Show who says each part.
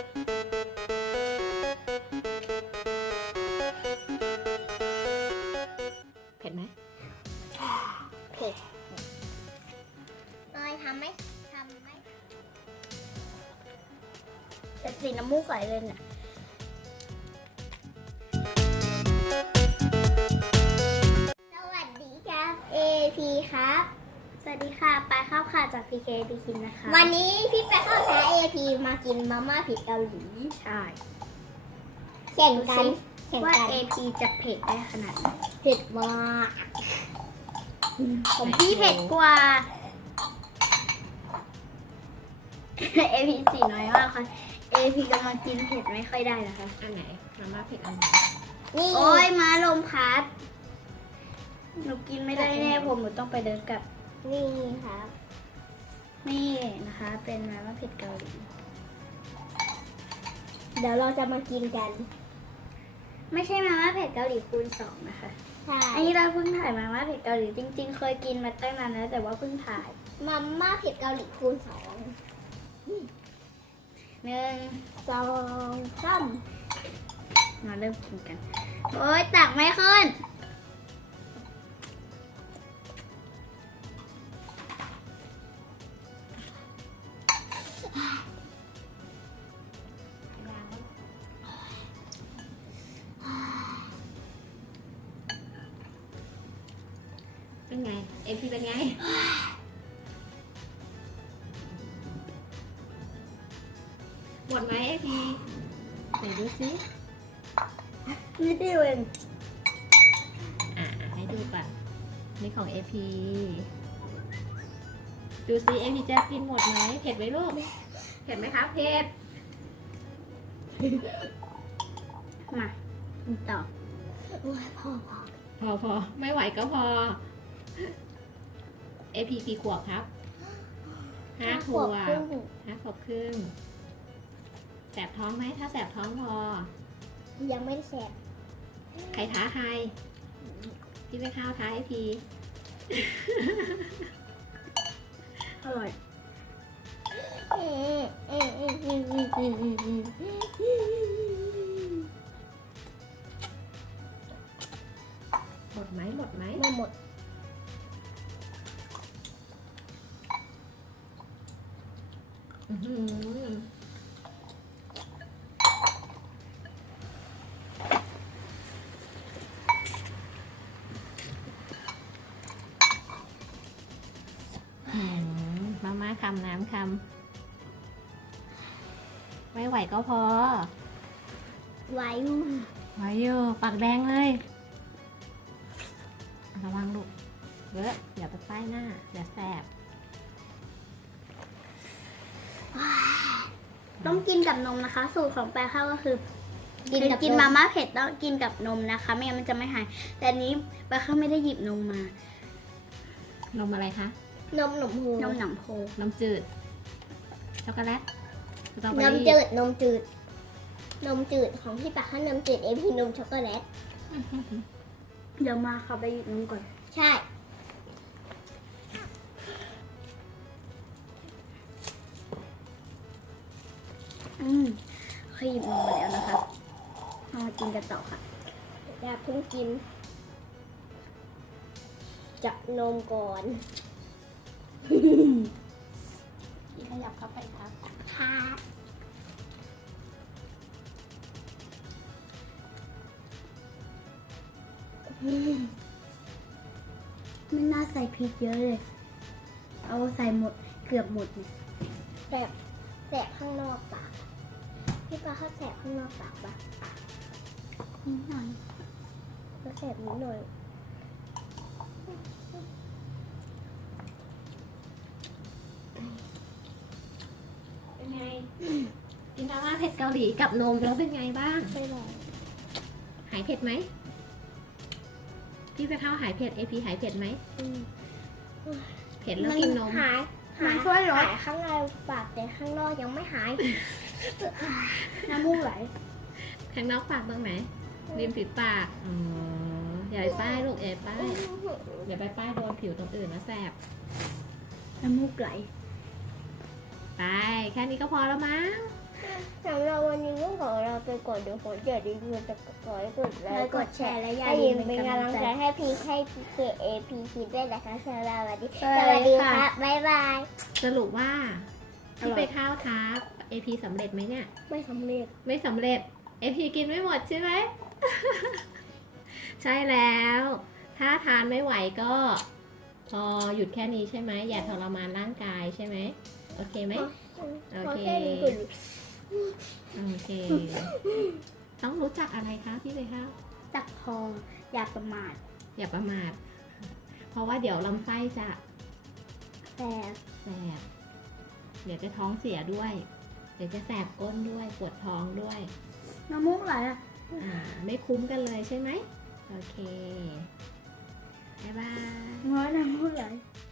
Speaker 1: เผ็ดไหม
Speaker 2: เผ็ดน้อยทำไหมแต่สีน้ำมูกไหลเลยเนี่ยสวัสดีครับ AP ครับ
Speaker 3: สวัสดีค่ะปายข้าวค่ะจาก PK ไปกินนะคะ
Speaker 2: วันนี้พี่ไปเข้าท้า AP มากินมาม่าเผ็ดเกาหลี
Speaker 3: ใช่
Speaker 2: แข่งกัน
Speaker 3: ว่า AP จะเผ็ดได้ขนาดไหน
Speaker 2: เผ็ดมาก
Speaker 3: ของพี่เผ็ดกว่า AP สีน้อยมากค่ะ AP กำลังกินเผ็ดไม่ค่อยได้นะคะ
Speaker 1: อันไหนมาม่าเผ็ดอันไหน
Speaker 2: นี่
Speaker 3: โอ้ยมาลมพัดหนูกินไม่ได้แน่ผมหนูต้องไปเดินกลับ
Speaker 2: นี่ครับ
Speaker 3: นี่นะคะ เป็นมาม่าเผ็ดเกาหลี
Speaker 2: เดี๋ยวเราจะมากินกัน
Speaker 3: ไม่ใช่มาม่าเผ็ดเกาหลีคูณ 2นะคะ
Speaker 2: ใช่
Speaker 3: อันนี้เราเพิ่งถ่ายมาม่าเผ็ดเกาหลีจริงๆ เคยกินมาตั้งนานแล้วแต่ว่าเพิ่งถ่าย
Speaker 2: มาม่าเผ็ดเกาหลีคูณ 2
Speaker 3: 1
Speaker 2: 2 3
Speaker 3: มาเริ่มกินกัน โอ๊ยตักไม่ขึ้น
Speaker 1: เป็นไง เอพีเป็นไง หมดไหมเอพีไหนดูซิ
Speaker 2: นิดเดียวเอง
Speaker 1: ให้ดูก่อนนี่ของเอพีดูซิเอพีจะกินหมดไหมเผ็ดไหมลูก เผ็ดไหมคะเผ็ด
Speaker 3: มากินต่อ
Speaker 2: โอ้ยพ่อ
Speaker 1: พอไม่ไหวก็พอเอพีกี่ขวบครับ5 ขวบ
Speaker 2: ครึ่ง
Speaker 1: 5 ขวบครึ่งแสบท้องไหมถ้าแสบท้องพอ
Speaker 2: ยังไม่ได้แสบ
Speaker 1: ใครท้าใครพี่ไปข้าวท้าให้พี
Speaker 3: อร่อย
Speaker 1: หมดไหมหมดไหม
Speaker 2: ไม่หมด
Speaker 1: อื้อหือมาม่าคำน้ำคำไม่ไหวก็พอ
Speaker 2: ไว้
Speaker 1: ไหวอยู่ปากแดงเลยระวังลูกเยอะอย่าไปป้ายหน้าเดี๋ยวแสบ
Speaker 3: ต้องกินกับนมนะคะ สูตรของแปลข้าวก็คือ กิน
Speaker 2: น
Speaker 3: มาม่าเผ็ดต้องกินกับนมนะคะ ไม่งั้นมันจะไม่หาย แต่อันนี้แปลข้าวไม่ได้หยิบนมมา
Speaker 1: นมอะไรคะ
Speaker 2: นมหนมหู
Speaker 3: นมหนำโพ
Speaker 1: นมจืดช็อกโกแลตสตรอเบอรี่
Speaker 2: นมจืดนมจืดของพี่ปากข้านมจืดเอพีนมช็อกโกแลต
Speaker 3: เดี๋ยวมาค่ะไปหยิบนมก่อน
Speaker 2: ใช่
Speaker 3: เคยหยิบนมมาแล้วนะคะเอามากินกันต่อค่ะ
Speaker 2: อย่าเพิ่งกินจับนมก่อน
Speaker 1: พี่ขยับเข้าไปครับ
Speaker 2: ค่ะ
Speaker 3: ไม่น่าใส่พริกเยอะเลย เอาใส่หมดเกือบหมดเนี่ย
Speaker 2: แสบข้างนอกปากพี่ปากเขาแสบข้างนอกปากปะ
Speaker 3: นิดหน่อย
Speaker 2: ก็แสบนิดหน่อย
Speaker 1: เป็นไง กินมาม่าเผ็ดเกาหลีกับนมแล้วเป็นไงบ้าง
Speaker 2: ไม่หรอก
Speaker 1: หายเผ็ดไหม พี่ไปเข้าหายเผ็ดเอพีหายเผ็ดไหม เผ็ดแล้วกินนม
Speaker 2: หาย
Speaker 3: มันช่วยลด
Speaker 2: หายข้างในปากแต่ข้างนอกยังไม่หาย
Speaker 3: น้ำมูกไหล
Speaker 1: ข้างนอกปากบ้างไหมริมฝีปากอ๋ออย่าไปป้ายลูกอย่าไปป้ายอย่าไปป้ายโดนผิวตรงอื่นนะแสบ
Speaker 3: น้ำมูกไหล
Speaker 1: ไป แค่นี้ก็พอแล้วมั้ง
Speaker 2: สำหรับก่อนเดี๋ยวขออย่าลืมกดกดไลค์กดแชร์
Speaker 3: และอย่า
Speaker 2: ให้
Speaker 3: ลื
Speaker 2: ยิ
Speaker 3: ม
Speaker 2: ม
Speaker 3: เป็
Speaker 2: เป็น น
Speaker 3: กำ
Speaker 2: กำ
Speaker 3: ลั
Speaker 2: ลั
Speaker 3: ง
Speaker 2: ง
Speaker 3: ใจ
Speaker 2: ใจให้พีให้พีเคเอพีคิดด้วยนะคะสวัสดี
Speaker 3: สวัสดีค่ะ
Speaker 2: บ๊ายบาย
Speaker 1: สรุปว่าที่ไปข้าวท้า AP สำเร็จไหมเนี่ย
Speaker 2: ไม่สำเร็จ
Speaker 1: ไม่สำเร็จ AP กินไม่หมดใช่ไหม ใช่แล้ว ถ้าทานไม่ไหวก็พอหยุดแค่นี้ใช่ไหม อย่าทรมานร่างกายใช่ไหม โอเคไหม โอเค
Speaker 2: แค่นี้ก่อน
Speaker 1: โอเค ต้องรู้จักอะไรคะพี่ไปข้าว
Speaker 3: จักทองอย่าประมาท
Speaker 1: อย่าประมาท เพราะว่าเดี๋ยวลำไส้จะ
Speaker 3: แสบ
Speaker 1: แสบ เดี๋ยวจะท้องเสียด้วย เดี๋ยวจะแสบก้นด้วย ปวดท้องด้วย
Speaker 3: น้ำมูกไหลอ่ะ
Speaker 1: ไม่คุ้มกันเลยใช่ไหม โอเค บ๊ายบาย
Speaker 3: น้ำมูกไหล